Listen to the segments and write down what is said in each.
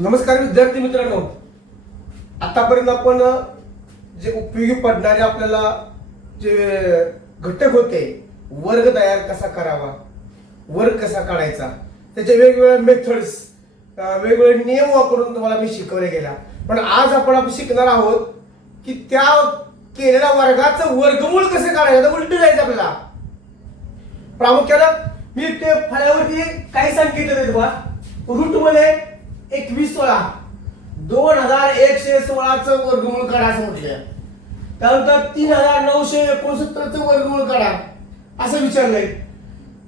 नमस्कार विद्यार्थी मित्रांनो. आतापर्यंत आपण जे उपयोगी पडणारे आपल्याला जे घटक होते वर्ग तयार कसा करावा वर्ग कसा काढायचा त्याचे वेगवेगळ्या मेथड्स वेगवेगळे नियम वापरून तुम्हाला मी शिकवले गेला. पण आज आपण आपण शिकणार आहोत की त्या केलेल्या वर्गाचं वर्गमूळ कसं काढायचं? उलट जायचं आपल्याला. प्रामुख्यानं मी ते फळ्यावरती काही सांगितलं देते रूटमध्ये एकवीस सोळा. दोन हजार एकशे सोळाचं वर्गमूळ करा असं म्हटलं त्यानंतर तीन हजार नऊशे एकोणसत्तरचं वर्गमूळ करा असं विचारलंय.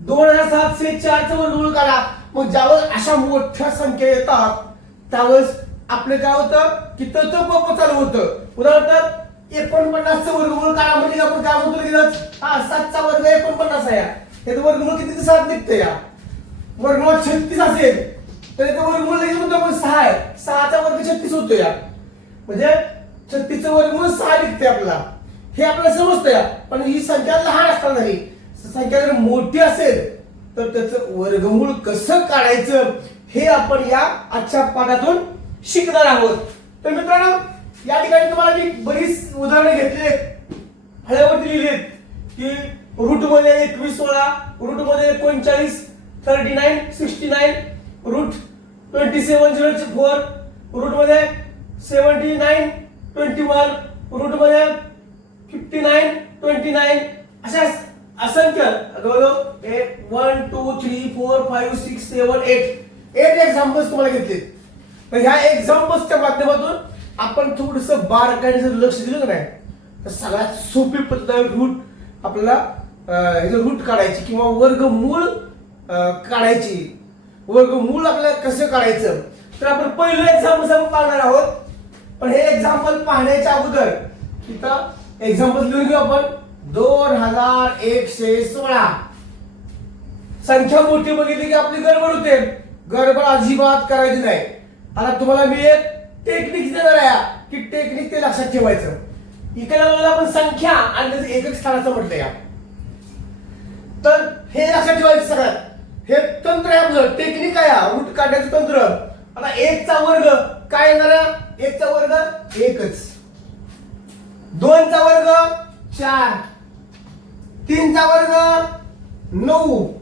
दोन हजार सातशे चारचं वर्गमूळ करा मग ज्यावेळेस अशा मोठ्या संख्या येतात त्यावेळेस आपलं काय होतं? की तत्व पप चालू होतं. उदाहरणार्थ एकोणपन्नासचं वर्गमूळ करा म्हणजे आपण काय म्हणतो लगेच हा सातचा वर्ग एकोणपन्नास आहे. त्याचं वर्गमूळ किती सात निघतं या वर्गमूळ छत्तीस असेल. तर याचा वर्गमूळ लगेच म्हणतो आपण सहा आहे. सहाचा वर्ग छत्तीस होतो या म्हणजे छत्तीसचं वर्गमूळ सहा निघते आपला. हे आपल्याला समजतं या पण ही संख्या लहान असताना नाही संख्या जर मोठी असेल तर त्याचं वर्गमूळ कसं काढायचं हे आपण या आजच्या पाठातून शिकणार आहोत. तर मित्रांनो या ठिकाणी तुम्हाला मी बरीच उदाहरणं घेतली हळ्यावरती लिहिलीत की रूटमध्ये एकवीस सोळा रूटमध्ये एकोणचाळीस thirty nine sixty nine root twenty seven zero four रूटमध्ये seventy nine twenty one रूटमध्ये फिफ्टी नाईन ट्वेंटी नाईन. अशा असंख्य जवळजवळ one two three four five six seven eight. Eight examples तुम्हाला घेतले तर ह्या एक्झाम्पल्सच्या माध्यमातून आपण थोडस बारकाईने जर लक्ष दिलं का नाही? तर सगळ्यात सोपी पद्धत रूट आपल्याला ह्याचं रूट काढायची किंवा वर्गमूळ काढायची. वर्गमूळ आपल्याला कसं काढायचं? तर आपण पहिलं एक्झाम्पल आपण पाहणार आहोत. पण हे एक्झाम्पल पाहण्याच्या अगोदर इथं एक्झाम्पल लिहून घेऊ आपण. दोन हजार एकशे सोळा. संख्या मोठी बघितली की आपली गडबड होते. गडबड अजिबात करायची नाही. आता तुम्हाला मी एक टेक्निक देणार आहे. की टेक्निक ते लक्षात ठेवायचं. इकडे बघा आपण संख्या आणि एकच एकक स्थानाचं म्हटलं या तर हे लक्षात ठेवायचं सगळ्यात. हे तंत्र आहे आपलं टेक्निक आहे रूट काढण्याचं तंत्र. आता एकचा वर्ग काय येणार एकचा वर्ग एकच. दोनचा वर्ग चार. तीनचा वर्ग नऊ.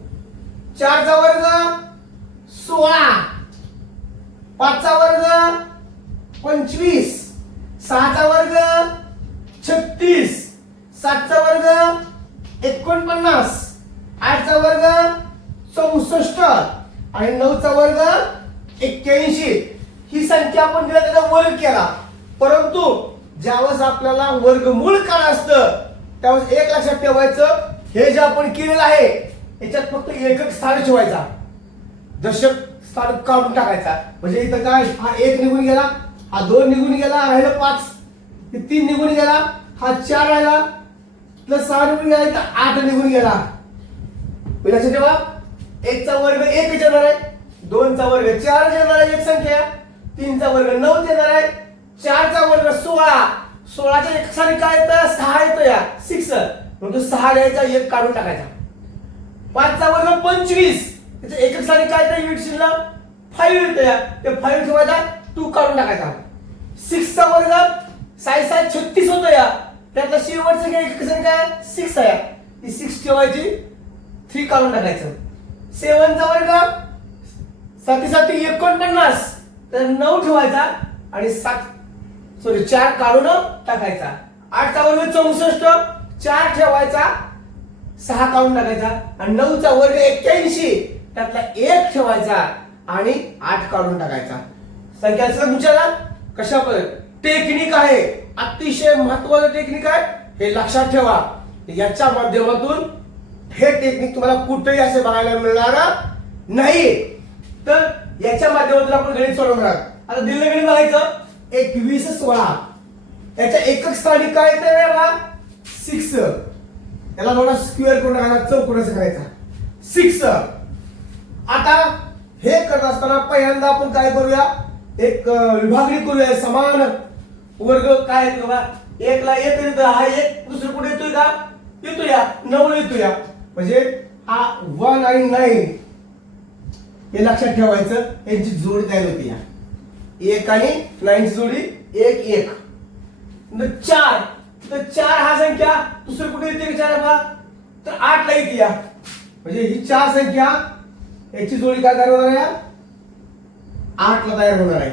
चारचा वर्ग सोळा. पाचचा वर्ग पंचवीस. सहाचा वर्ग छत्तीस. सातचा वर्ग एकोणपन्नास. आठचा वर्ग चौसष्ट. आणि नऊचा वर्ग एक्क्याऐंशी. ही संख्या आपण दिला त्याचा वर्ग केला. परंतु ज्यावेळेस आपल्याला वर्गमूळ काय असतं त्यावेळेस एक लक्षात ठेवायचं हे जे आपण केलेलं आहे याच्यात फक्त एकच स्थान ठेवायचा. दशक स्थान काढून टाकायचा. म्हणजे इथं काय हा एक निघून गेला हा दोन निघून गेला राहिलं पाच. तीन निघून गेला हा चार राहिला प्लस सहा निघून गेला इथं आठ निघून गेला. म्हणजे लक्षात ठेवा एकचा वर्ग एक येणार आहे दोनचा वर्ग चार येणार आहे एक संख्या तीनचा वर्ग नऊ येणार आहे चारचा वर्ग सोळा. सोळाच्या एक सारी काय येतं? सहा येतो या सिक्स म्हणजे सहा द्यायचा एक काढून टाकायचा. पाचचा वर्ग पंचवीस. त्याच्या एक साली सारी काय तर युनिट शिल्लक फाईव्ह येतो या. ते फाईव्ह ठेवायचा टू काढून टाकायचा. सिक्सचा वर्ग साई साय छत्तीस होतो या. त्यातला शेवटचं काय एक संख्या सिक्स आहे. ती सिक्स ठेवायची थ्री काढून टाकायचं. सेवनचा वर्ग. साती साती एकोणपन्नास. तर नऊ ठेवायचा आणि सात सॉरी चार काढून टाकायचा. आठचा वर्ग चौसष्ट. चार ठेवायचा सहा काढून टाकायचा. आणि नऊचा वर्ग एक्क्याऐंशी. त्यातला एक ठेवायचा आणि आठ काढून टाकायचा. संख्याचा विचारा कशा टेक्निक आहे. अतिशय महत्वाचं टेक्निक आहे. हे लक्षात ठेवा. याच्या माध्यमातून हे टेक्निक तुम्हाला कुठेही असे बघायला मिळणार नाही. तर याच्या माध्यमातून आपण गणित सोडवणार आता दिलेलं गणित बघायचं. एकवीस सोळा. याच्या एकक स्थानी काय येतं सिक्स याला थोडा स्क्वेअर करून टाकायचा चौकोनाचा करायचा. सिक्स आता हे करत असताना पहिल्यांदा आपण काय करूया? एक विभागणी करूया. समान वर्ग काय बाबा एकला एक येतो हा एक दुसरं कुठे येतोय का? येतो या. नऊ येतो या. म्हणजे हा वन आणि नाईन हे लक्षात ठेवायचं यांची जोडी तयार होती या. एक आणि नाईनची जोडी एक एक. चार तर चार हा संख्या दुसरी कुठे येते विचार बा तर आठ ला येते या. म्हणजे ही चार संख्या याची जोडी काय तयार होणार आहे आठ ला तयार होणार आहे.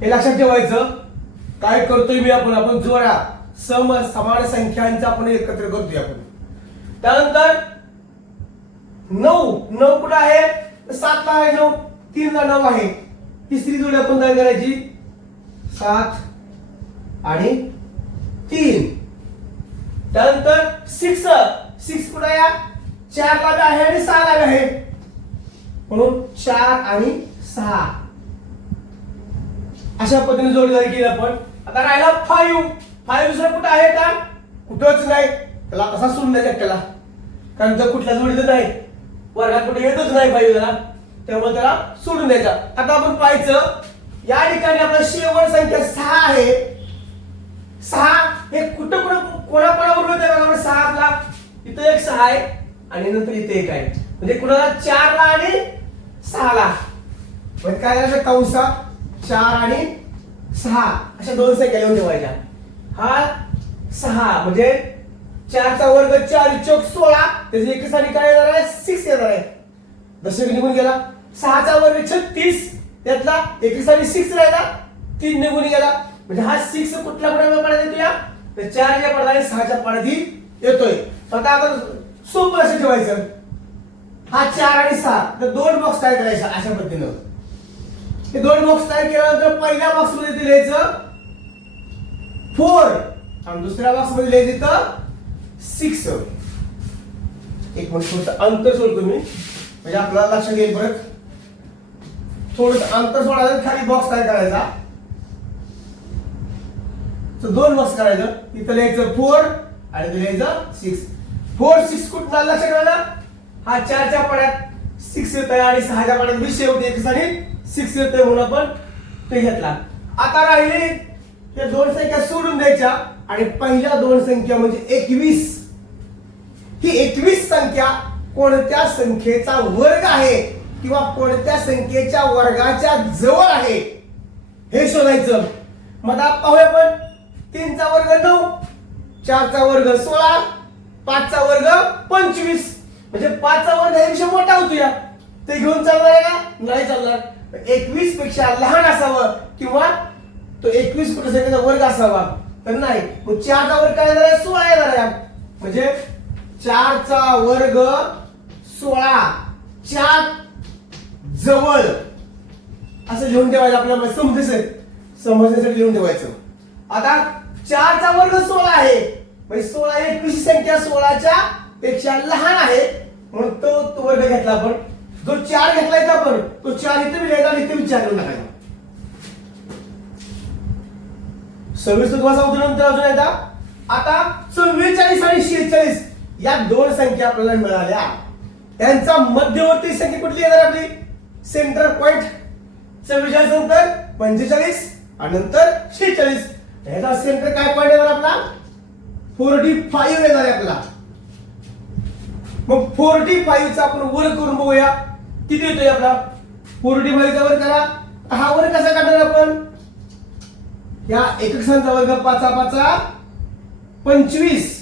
हे लक्षात ठेवायचं. काय करतोय मी आपण? आपण जोड्या सम समान संख्यांचा आपण एकत्र करतोय आपण. त्यानंतर नऊ नऊ कुठं आहे? सातला आहे नऊ. तीनला नऊ आहे. तिसरी जोडी आपण तयार करायची. सात आणि तीन. त्यानंतर सिक्स सिक्स कुठं या चार लाग आहे आणि सहा लाग आहे. म्हणून चार आणि सहा. अशा पद्धतीने जोडीदारी केली आपण. आता राहिला फाईव्ह फाईव्ह दुसरं कुठं आहे? का कुठंच नाही. त्याला कसा सोडून द्यायचा त्याला त्यांचा कुठल्या जोडीचं नाही वर्गात कुठे येतच नाही फाईव्ह त्याला त्यामुळे त्याला सोडून द्यायचा. आता आपण पाहायचं या ठिकाणी आपला शेवट संख्या सहा आहे. सहा हे कुठं कुठं कोणाकोणावर होत सहा आपला. इथं एक सहा आहे आणि नंतर इथे एक आहे. म्हणजे कुणाला चारला आणि सहाला. म्हणजे काय करायचं कंसा चार आणि सहा. अशा दोन संख्या लिहून ठेवायच्या. हा सहा म्हणजे चारचा वर्ग चार चौक सोळा. त्याची एक आणि काय येणार आहे? सिक्स येणार आहे. दशक निघून गेला. सहाचा वर्ग छत्तीस. त्यातला एकवीस आणि सिक्स राहिला. तीन निघून गेला. म्हणजे हा सिक्स कुठल्या कुठल्या पडत येतो या? तर चारच्या पडला सहाच्या पडती येतोय. आता सोपं असं ठेवायचं. हा चार आणि सहा. तर दोन बॉक्स तयार करायचा अशा पद्धतीनं. हे दोन बॉक्स तयार केल्यानंतर पहिल्या बॉक्समध्ये लिहायचं फोर आणि दुसऱ्या बॉक्समध्ये लिहायचं सिक्स एक मिनिट थोडं अंतर सोडतो मी म्हणजे आपल्याला लक्षात येईल परत. थोडस अंतर सोडायचं खाली बॉक्स काय करायचा? तर दोन बॉक्स करायचं. इथं लिहायचं फोर आणि इथं लिहायचं सिक्स फोर सिक्स कुठं लक्षात ठेवायला हा चारच्या पड्यात सिक्स येत आहे आणि सहाच्या पड्यात वीस होते एक आणि सिक्स येत आहे म्हणून आपण ते घेतला. आता राहिले हे दोन संख्या सोडून द्यायच्या. आणि पहिल्या दोन संख्या म्हणजे एकवीस. ही एकवीस संख्या कोणत्या संख्येचा वर्ग आहे किंवा कोणत्या संख्येच्या वर्गाच्या जवळ आहे? हे शोधायचं. मग आता पाहूया आपण. तीनचा वर्ग नऊ चारचा वर्ग सोळा पाचचा वर्ग पंचवीस. म्हणजे पाचचा वर्ग यापेक्षा मोठा होतो या ते घेऊन चालणार आहे का? नाही चालणार. एकवीसपेक्षा लहान असावं किंवा तो एकवीस कुठे संख्येचा वर्ग असावा. तर नाही मग चारचा वर्ग काय येणार आहे सोळा येणार आहे. म्हणजे चारचा वर्ग सोळा. चार जवळ. असं लिहून ठेवायचं आपल्याला म्हणजे समजेल समजण्यासाठी लिहून ठेवायचं. आता चारचा वर्ग सोळा आहे. म्हणजे सोळा एकवीस संख्या सोळाच्या पेक्षा लहान आहे. म्हणून तो तो वर्ग घेतला आपण. जो चार घेतलाय आपण. तो चार इथे लिहायचा आणि इथे विचार करून टाकायचा. सव्वीस तुम्हाला सांगतो नंतर अजून एकदा. आता चव्वेचाळीस आणि शेहेचाळीस या दोन संख्या आपल्याला मिळाल्या. त्यांचा मध्यवर्ती संख्या कुठली येणार आपली? सेंटर पॉइंट चव्वेचाळीस नंतर पंचेचाळीस आणि नंतर शेहेचाळीस. ह्याचा सेंटर काय पॉइंट येणार आपला? फोर्टी फाईव्ह येणार आहे आपला. मग फोर्टी फाईव्हचा आपण वर करून बघूया. किती येतोय आपला? फोर्टी फाईव्हचा वर करा. हा वर कसा काढणार आपण? या एकक्षांचा वर्ग पाचा पाचा पंचवीस.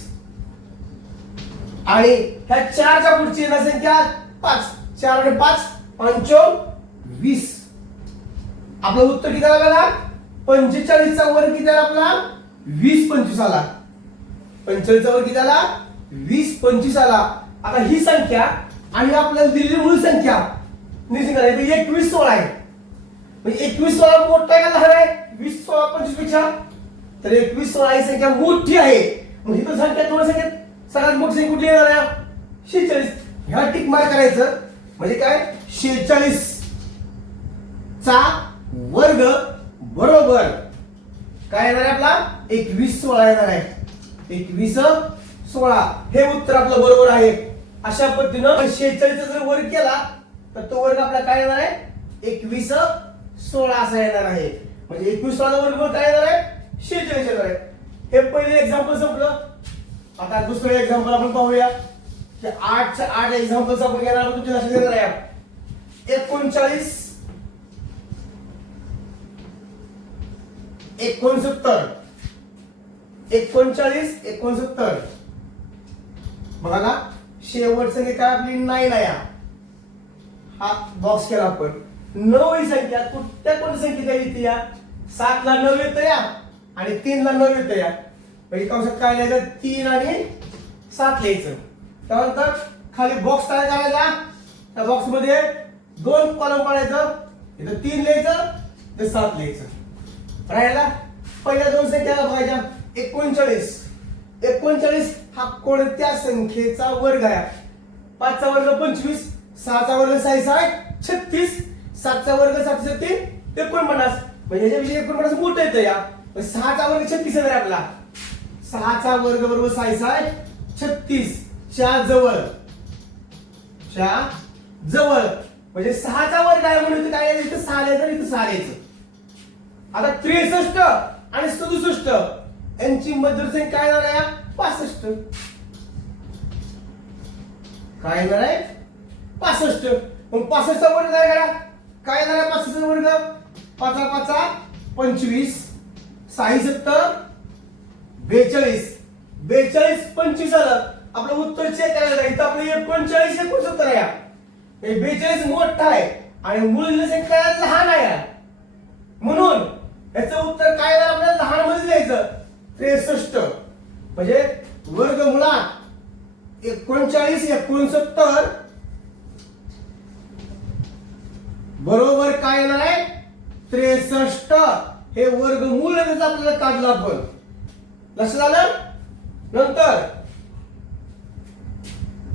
आणि ह्या चारच्या पुढची येणार संख्या पाच. चार आणि पाच पंच वीस आपलं उत्तर किती आला बघा पंचेचाळीसचा वर्ग किती आला आपला? वीस पंचवीस आला. पंचेचाळीसचा वर्ग किती आला? वीस पंचवीस आला. आता ही संख्या आणि आपल्याला दिलेली मूळ संख्या. एकवीस सोळा आहे. म्हणजे एकवीस सोळा मोठा आहे का लहान आहे? वीस सोळा पंचवीसपेक्षा तर एकवीस सोळा ही संख्या मोठी आहे. मग ही तर संख्या दोन संख्येत सगळ्यात मोठी संख्या कुठली येणार आहे? शेहेचाळीस. ह्या टिक मार करायचं. म्हणजे काय? शेहेचाळीस चा वर्ग बरोबर. काय येणार आहे आपला? एकवीस सोळा येणार आहे. एकवीस सोळा. हे उत्तर आपलं बरोबर आहे. अशा पद्धतीनं शेहेचाळीसचा जर वर्ग केला तर तो वर्ग आपला काय येणार आहे? एकवीस सोळा असा येणार आहे. म्हणजे एकवीस सोळा वर्ग काय येणार आहे शेहेचाळीस येणार आहे हे पहिले एक्झाम्पल संपलं. आता दुसरं एक्झाम्पल आपण पाहूया. की आठच्या आठ एक्झाम्पल्स आपण घेणार आपण तुमच्या लक्षात येणार आहे. एकोणचाळीस एकोणसत्तर. एकोणचाळीस एकोणसत्तर. बघा ना शेवट संख्या काय आपली नाईन आहे. हा बॉक्स केला आपण. नऊ ही संख्या कुठल्या कोणत्या संख्येच्या येते या? सातला नऊ येतं या. आणि तीनला नऊ येतं या. म्हणजे कंसात काय लिहायचं? तीन आणि सात लिहायचं. त्यानंतर खाली बॉक्स तयार करायचा. त्या बॉक्समध्ये दोन कॉलम पाडायचं. इथं तीन लिहायचं. तर सात लिहायचं. राहिला? पहिल्या दोन संख्या बघायच्या. एकोणचाळीस. एकोणचाळीस हा कोणत्या संख्येचा वर्ग आहे? पाचचा वर्ग पंचवीस सहाचा वर्ग साई साठ छत्तीस. सातचा वर्ग सातशे तीन एकोणपन्नास. म्हणजे ह्याच्याविषयी एकोणपन्नास मोठं येतं या. पण सहाचा वर्ग छत्तीस हजार आपला. सहाचा वर्ग बरोबर साय साय छत्तीस. च्या जवळ. च्या जवळ. म्हणजे सहाचा वर्ग आहे म्हणून काय आहे? इथं सहा लिहायचं इथं सहा लिहायचं. आता त्रेसष्ट आणि सदुसष्ट यांची मधुरसंख्या काय येणार आहे? पासष्ट. काय येणार आहे? पासष्ट. मग पासष्टचा वर्ग काय करा? काय येणार आहे पासष्टचा वर्ग? पाचा पाचा पंचवीस साई सत्तर बेचाळीस. बेचाळीस पंचवीस आलं. आपलं उत्तर चेक करायला इथं आपलं एकोणचाळीस एकोणसत्तर आहे. हे बेचाळीस मोठा आहे. आणि मूळ संख्या लहान आहे. म्हणून याचं उत्तर काय झालं? आपल्याला लहानमध्ये द्यायचं त्रेसष्ट. म्हणजे वर्ग मुळात एकोणचाळीस एकोणसत्तर बरोबर काय येणार आहे? त्रेसष्ट हे वर्गमूळ त्याचा आपल्याला काढला आपण. लक्षात आलं नंतर.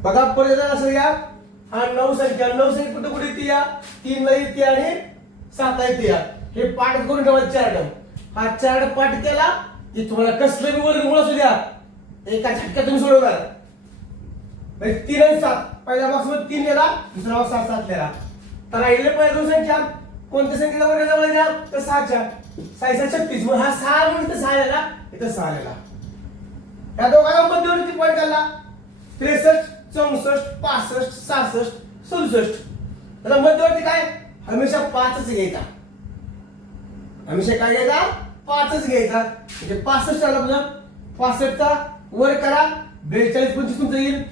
बघा परत असं या हा नऊ संख्या नऊ संख्या कुठे कुठे येते या? तीन ला येते आणि सात ला येते या. हे पाठ करून ठेवा चार्ट हा चार्ट पाठ केला की तुम्हाला कसलं बी वर्गमूळ असू द्या. एका झटक्यात तुम्ही सोडवणार. म्हणजे तीन आणि सात. पहिल्या बॉक्समध्ये तीन लिहिला दुसरा बॉक्स सात सात लिहिला तर राहिले पहिल्या दोन संख्या. कोणत्या संख्येचा वर्ग जवळ द्या तर सहाच्या सहाशे छत्तीस. मग हा सहा म्हणून सहा आलेला इथं सहा आलेला या दोघांना मध्यवर्ती पॉईंट आला त्रेसष्ट चौसष्ट पासष्ट सहासष्ट सदुसष्ट. त्याला मध्यवर्ती काय? हमेशा पाचच घ्यायचा. हमेशा काय घ्यायचा? पाचच घ्यायचा. म्हणजे पासष्ट आला आपलं पासष्टचा वर करा. बेचाळीस पंचवीस तुमचं येईल.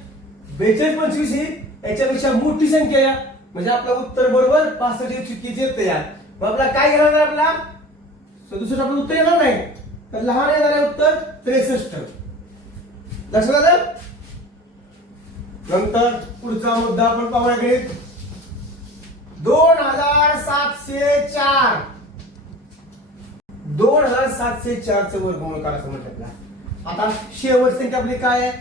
बेचाळीस पंचवीस ही याच्यापेक्षा मोठी संख्या या म्हणजे आपलं उत्तर बरोबर पासष्ट चुकीचे येतं या मग आपला काय घेणार आपला? सदुसष्ट आपलं उत्तर येणार नाही. तर लहान येणार आहे उत्तर त्रेसष्ट. लक्षात आलं? नंतर पुढचा मुद्दा आपण पाहूया गणित. दोन हजार सातशे चार. दोन हजार सातशे चारचं वर्गमूळ काढायचं म्हटलं आता शेवट संख्या आपली काय आहे?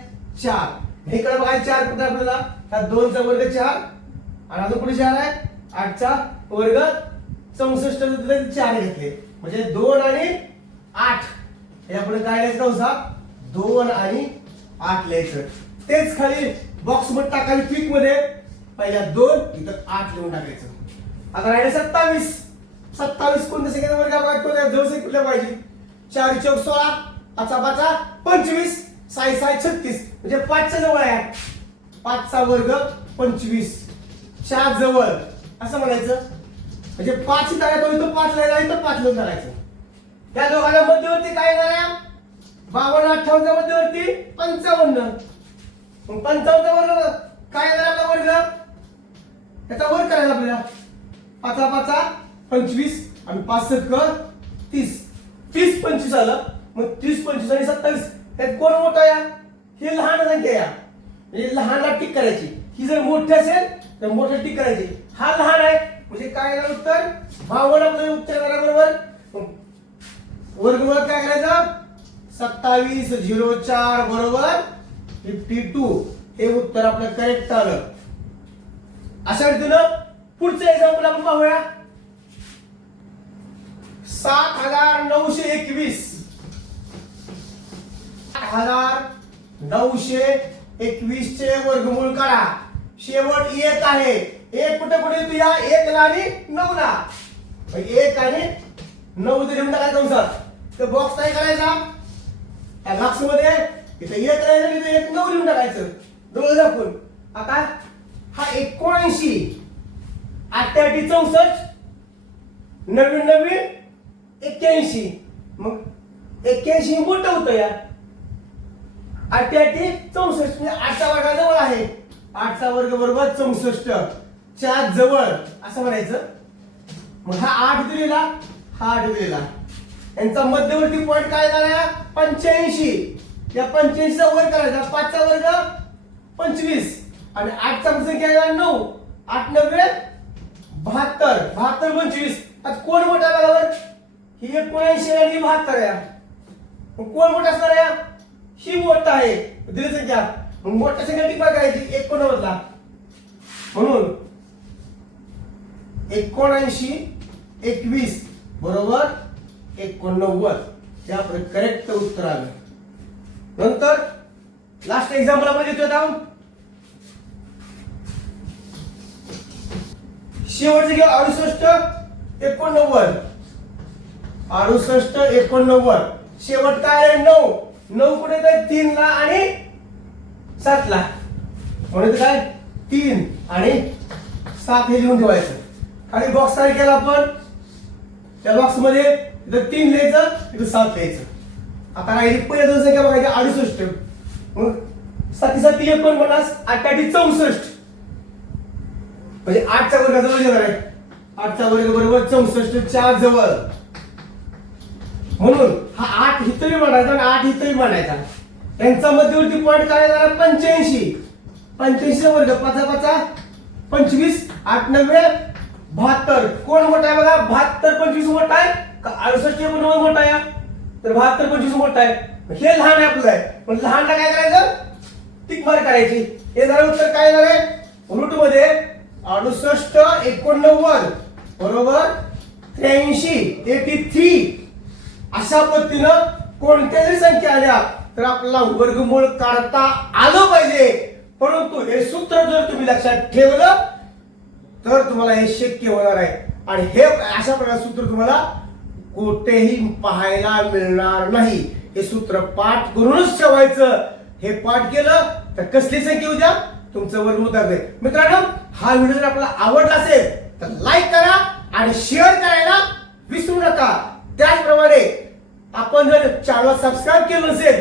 चार. हे इकडे बघा चार कुठे आपल्याला? दोनचा वर्ग चार. आणि अजून कुठे चार आहे. आठचा वर्ग चौसष्ट चार घेतले. म्हणजे दोन आणि आठ. यापुढे काय लिहायचं नव्हता दोन आणि आठ लिहायचं. तेच खाली बॉक्समध्ये टाकायचं पीकमध्ये. पहिल्या दोन इथं आठ लिहून टाकायचं. आता राहिले सत्तावीस. सत्तावीस कोणत्या सेकंड वर्ग बघा कुठल्या पाहिजे? चार चौक सोळा. पाचा पाचा पंचवीस. साई साई छत्तीस. म्हणजे पाचच्या जवळ आहे. पाचचा वर्ग पंचवीस. चार जवळ असं म्हणायचं. म्हणजे पाच तो इथं पाचला लिहायला इथं पाच लोक करायचं त्या दोघांना मध्यवर्ती काय येणार बावन्न अठ्ठावन्नच्या मध्यवर्ती पंचावन्न. मग पंचावन्नचा वर्ग काय येणार आपला वर्ग? त्याचा वर्ग करायला आपल्याला. पाचा पाचा पंचवीस आणि पाच सत्क तीस. तीस पंचवीस आलं. मग तीस पंचवीस आणि सत्तावीस. त्यात कोण मोठा या हे लहान संख्या या म्हणजे लहानला टिक करायची. ही जर मोठी असेल तर मोठं टिक करायची हा लहान आहे. म्हणजे काय येणार उत्तर? बावन्न आपलं उत्तर येणार बरोबर. मग वर्गमुळात काय करायचं? सत्तावीस झिरो चार बरोबर फिफ्टी टू हे उत्तर आपलं करेक्ट आलं. अशा रीतीनं पुढचं एक्झाम्पल आपण पाहूया. सात हजार नऊशे एकवीस. हजार नऊशे एकवीस चे वर्गमूळ काढा. शेवट एक आहे. एक कुठे कुठे येतो या? एक ला आणि नऊ ला. मग एक आणि नऊ जरी म्हणता काय कंसात तर बॉक्स काय करायचा? त्या बॉक्समध्ये इथे एक राहिलं तिथे एक नऊ लिहून टाकायचं. डोळे दाखवून आता हा एकोणऐंशी अठ्ठ्याऐंशी चौसष्ट नवीन नवीन एक्क्याऐंशी. मग एक्क्याऐंशी मोठं होतं या अठ्ठ्याऐंशी चौसष्ट म्हणजे आठचा वर्गाजवळ आहे. आठचा वर्ग बरोबर चौसष्ट. च्या जवळ. असं म्हणायचं. मग हा आठ दिलेला हा आठ दिलेला. यांचा मध्यवर्ती पॉईंट काय झाला पंच्याऐंशी. या पंच्याऐंशीचा वर्ग करायचा. पाचचा वर्ग पंचवीस. आणि आठचा संख्या आहे नऊ. आठ नव्वे बहात्तर. बहात्तर पंचवीस. आता कोण मोठा बरोबर? ही एकोणऐंशी आणि ही बहात्तर आहे. मग कोण मोठा असणार आहे? ही मोठा आहे. दिली संख्या. मग मोठ्या संख्या टिपा करायची एकोणनव्वदला म्हणून एकोणऐंशी एकवीस बरोबर? एकोणनव्वद. हे करेक्ट उत्तर आलं. नंतर लास्ट एक्झाम्पल आपण देतोय आता. शेवटचे घ्या अडुसष्ट एकोणनव्वद. अडुसष्ट एकोणनव्वद. शेवट काय आहे? नऊ. नऊ कुठे तर तीन ला आणि सात ला म्हणून काय? तीन आणि सात हे लिहून ठेवायचं. आणि बॉक्स तयार केला आपण. त्या बॉक्समध्ये इथं तीन लिहायचं इथं सात लिहायचं. आता राहिली पहिल्या दोन संख्या बघायच्या अडुसष्ट. मग साती साती एकोणपन्नास अठ्ठाठी चौसष्ट. म्हणजे आठच्या वर्गाजवळ येणार आहे आठच्या वर्ग बरोबर चौसष्ट चार जवळ. म्हणून हा आठ हितही म्हणायचा आणि आठ हितही म्हणायचा यांचा मध्यवर्ती पॉईंट काय झाला? पंच्याऐंशी. पंच्याऐंशी वर्ग पाचा पाचा. पंचवीस आठ नव्वे बहात्तर. कोण मोठा आहे बघा? बहात्तर पंचवीस मोठा आहे? का अडुसष्ट एकोणनव्वद मोठा आहे? तर बहात्तर पंचवीस मोठा आहे. हे लहान आहे आपलं. आहे पण लहानला काय करायचं? टिक मार करायची झालं उत्तर काय झालंय रूटमध्ये अडुसष्ट एकोणनव्वद. बरोबर? त्र्याऐंशी एटी थ्री अशा पद्धतीनं कोणत्या जरी संख्या आल्या? तर आपल्याला वर्गमूळ काढता आलं पाहिजे. परंतु हे सूत्र जर तुम्ही लक्षात ठेवलं तर तुम्हाला हे शक्य होणार आहे. आणि हे अशा प्रकारचं सूत्र तुम्हाला कुठेही पाहायला मिळणार नाही. हे सूत्र पाठ करूनच ठेवायचं. हे पाठ केलं तर कसली संख्या उद्या तुमचं वर्ग उतरते मित्रांनो हा व्हिडिओ जर आपला आवडला असेल तर लाईक करा आणि शेअर करायला विसरू नका. त्याचप्रमाणे आपण जर चॅनल सबस्क्राईब केलं नसेल